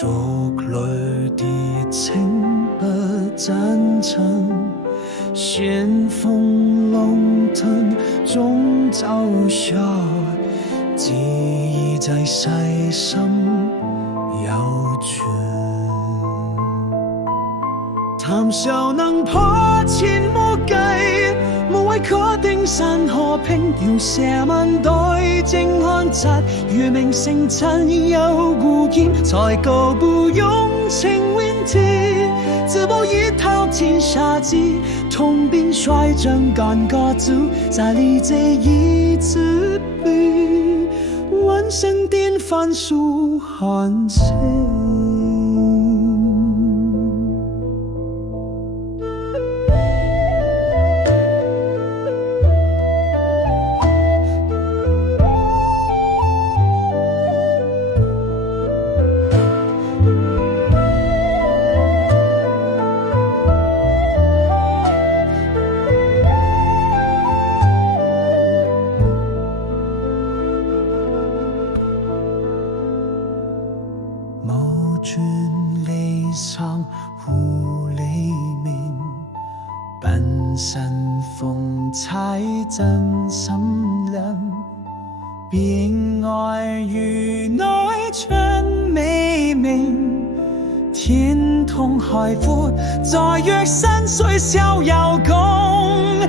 族裏的情不真誠，煽風浪騰中走下，記憶在細心有存。談笑能破千魔計，無謂確定山河平調寫萬代，靜看疾月明星塵有故劍，才夠不用情怨天，自保一套天下計，痛並率真幹個足，在理這一字筆，完成典範書寒情。某君離場忽黎明，半山風采真心涼，邊外雨內春未明，天同海闊，在約山水逍遙共。